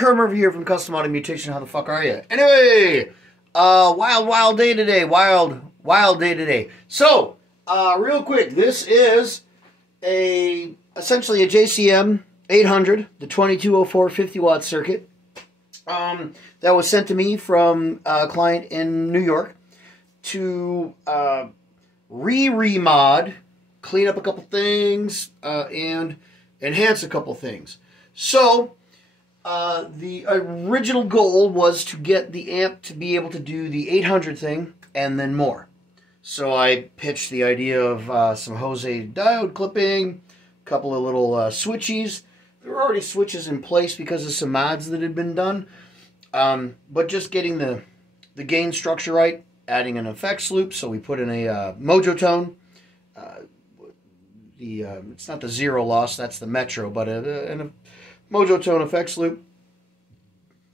Kermer over here from Custom Auto Mutation. How the fuck are you? Anyway, wild day today. Wild day today. So, real quick, this is essentially a JCM 800, the 2204 50-watt circuit. That was sent to me from a client in New York to remod, clean up a couple things, and enhance a couple things. So, the original goal was to get the amp to be able to do the 800 thing and then more. So I pitched the idea of some Jose diode clipping, a couple of little switchies. There were already switches in place because of some mods that had been done. But just getting the gain structure right, adding an effects loop. So we put in a Mojotone. It's not the zero loss, that's the Metro, but a Mojotone FX loop.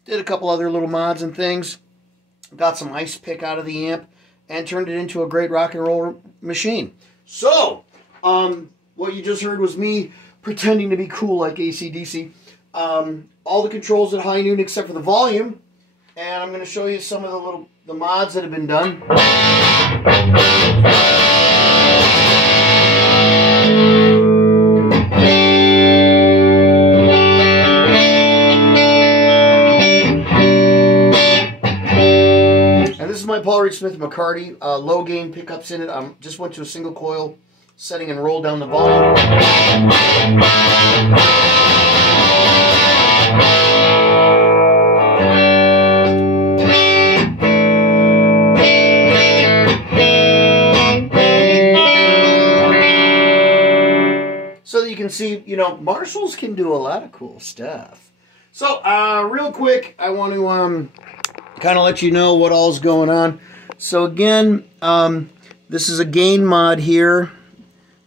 Did a couple other little mods and things. Got some ice pick out of the amp and turned it into a great rock and roll machine. So, what you just heard was me pretending to be cool like AC/DC. All the controls at high noon except for the volume. And I'm going to show you some of the mods that have been done. My Paul Reed Smith McCarty low gain pickups in it. Just went to a single coil setting and rolled down the volume. So that you can see, you know, Marshalls can do a lot of cool stuff. So, real quick, I want to kind of let you know what all's going on. So again, this is a gain mod here.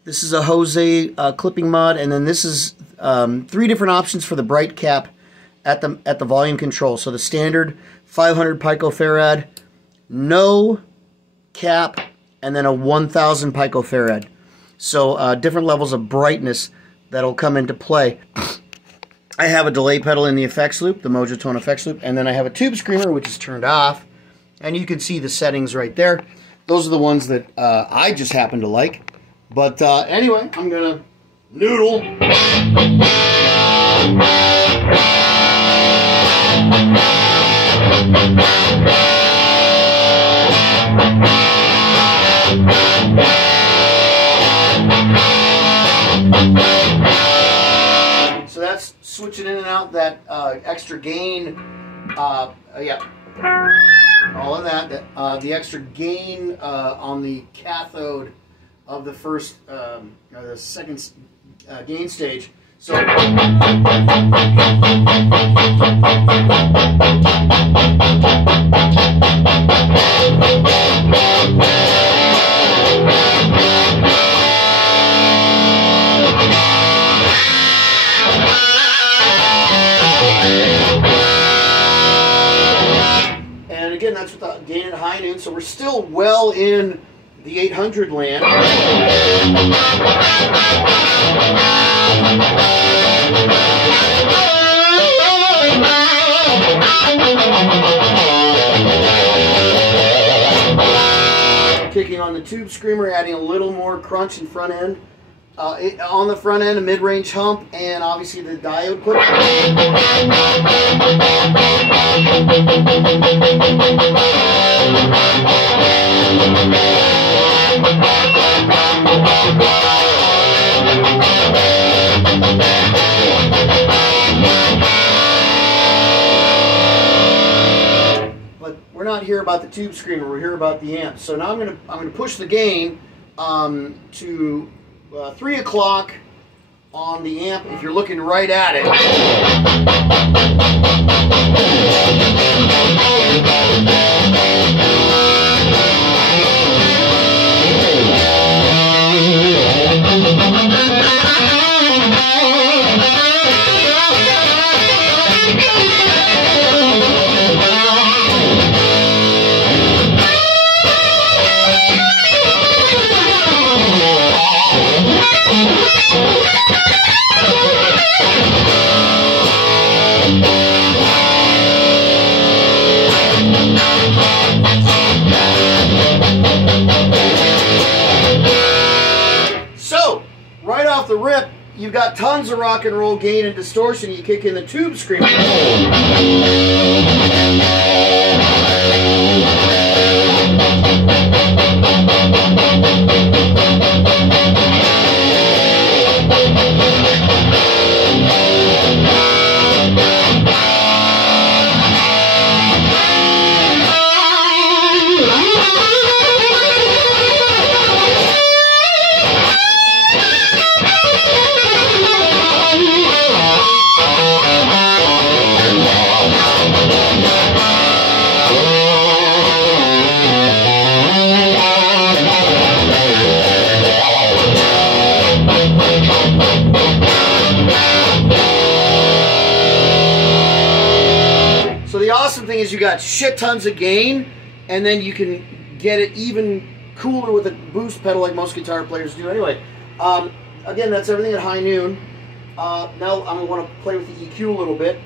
This is a Jose clipping mod, and then this is 3 different options for the bright cap at the volume control. So the standard 500 picofarad, no cap, and then a 1000 picofarad. So different levels of brightness that'll come into play. I have a delay pedal in the effects loop, the Mojotone FX loop, and then I have a tube screamer, which is turned off. And you can see the settings right there. Those are the ones that I just happen to like. But anyway, I'm going to noodle. So that's switching in and out that extra gain, yeah, all of that, the extra gain on the cathode of the first, or the second gain stage. So and again, that's with the gain at high noon, so we're still well in the 800 land. Kicking on the tube screamer, adding a little more crunch in front end. On the front end, a mid-range hump, and obviously the diode clip. But we're not here about the tube screamer. We're here about the amp. So now I'm gonna push the gain to 3 o'clock on the amp if you're looking right at it. the rip, you've got tons of rock and roll gain and distortion. You kick in the tube screamer. The awesome thing is you got shit tons of gain, and then you can get it even cooler with a boost pedal like most guitar players do anyway. Again, that's everything at high noon. Now I'm going to want to play with the EQ a little bit.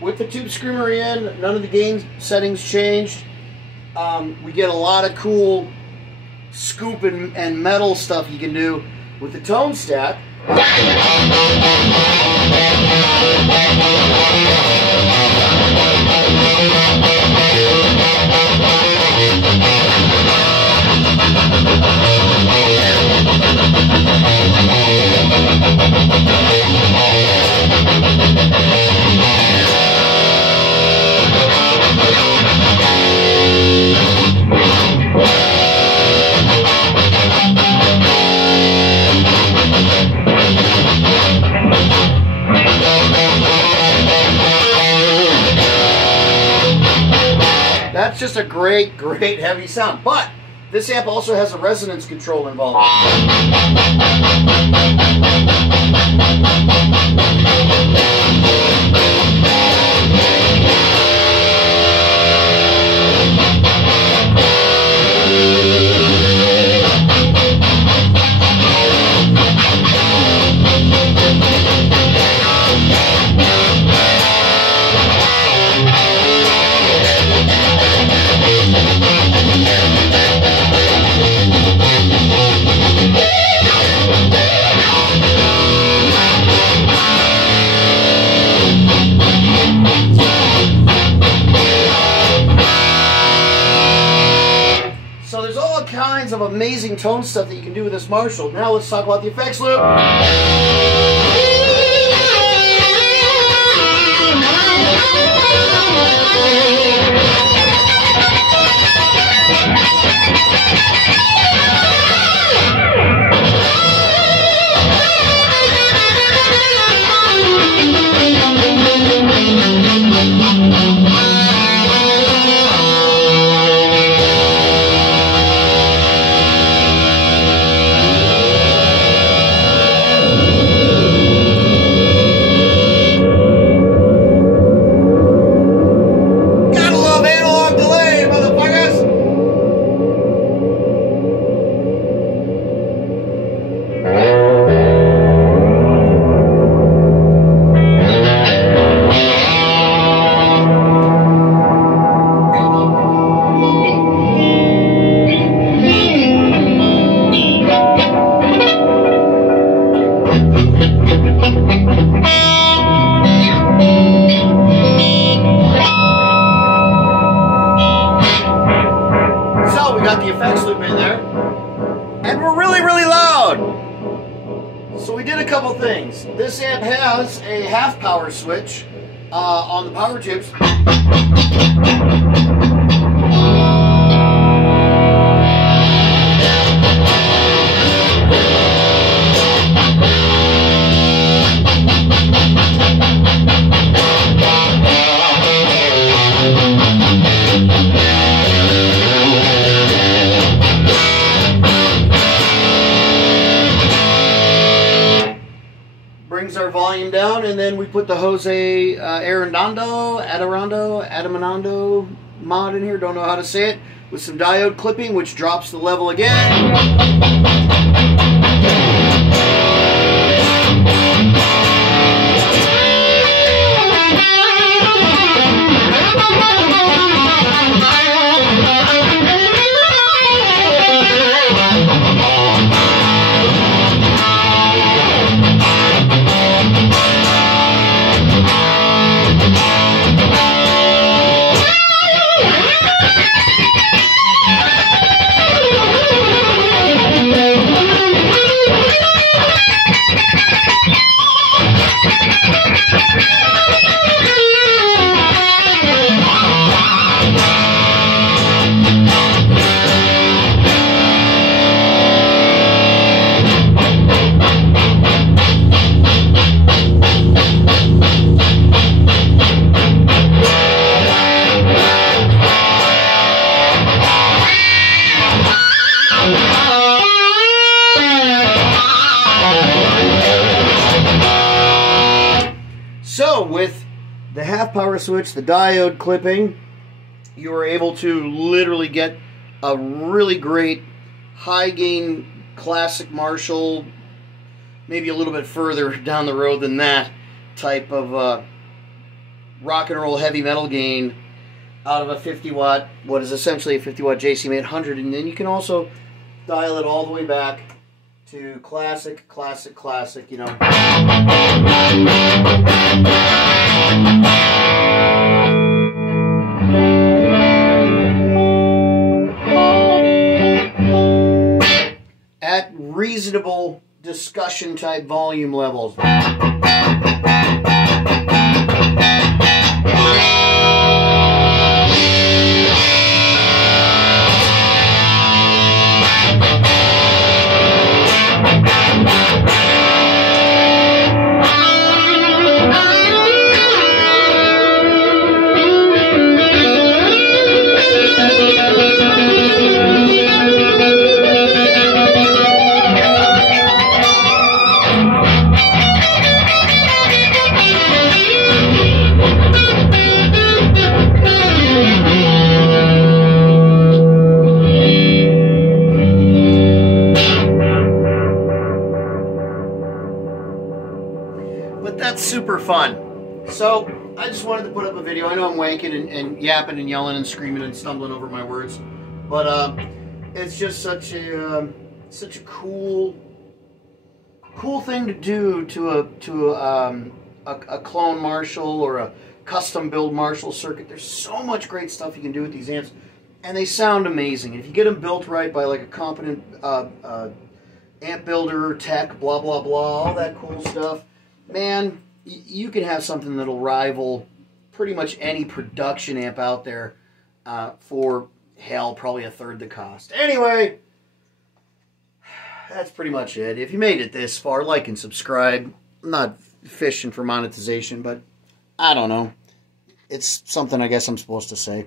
With the tube screamer in, none of the gain settings changed. We get a lot of cool scoop and metal stuff you can do with the tone stack. That's just a great, great heavy sound. But this amp also has a resonance control involved. Kinds of amazing tone stuff that you can do with this Marshall. Now let's talk about the effects loop. The effects loop in there, and we're really, really loud. So we did a couple things. This amp has a half power switch on the power tubes. we put the Jose Adamanando mod in here, don't know how to say it, with some diode clipping, which drops the level again. So with the half power switch, the diode clipping, you are able to literally get a really great high gain classic Marshall, maybe a little bit further down the road than that, type of rock and roll heavy metal gain out of a 50 watt, what is essentially a 50 watt JCM 800, and then you can also dial it all the way back to classic, you know. At reasonable discussion type volume levels. But that's super fun. So I just wanted to put up a video. I know I'm wanking and yapping and yelling and screaming and stumbling over my words, but it's just such a cool thing to do to a clone Marshall or a custom build Marshall circuit. There's so much great stuff you can do with these amps, and they sound amazing. If you get them built right by like a competent amp builder, tech, blah blah blah, all that cool stuff, man, you can have something that'll rival pretty much any production amp out there for, hell, probably a third the cost. Anyway, that's pretty much it. If you made it this far, like and subscribe. I'm not fishing for monetization, but I don't know. It's something I guess I'm supposed to say.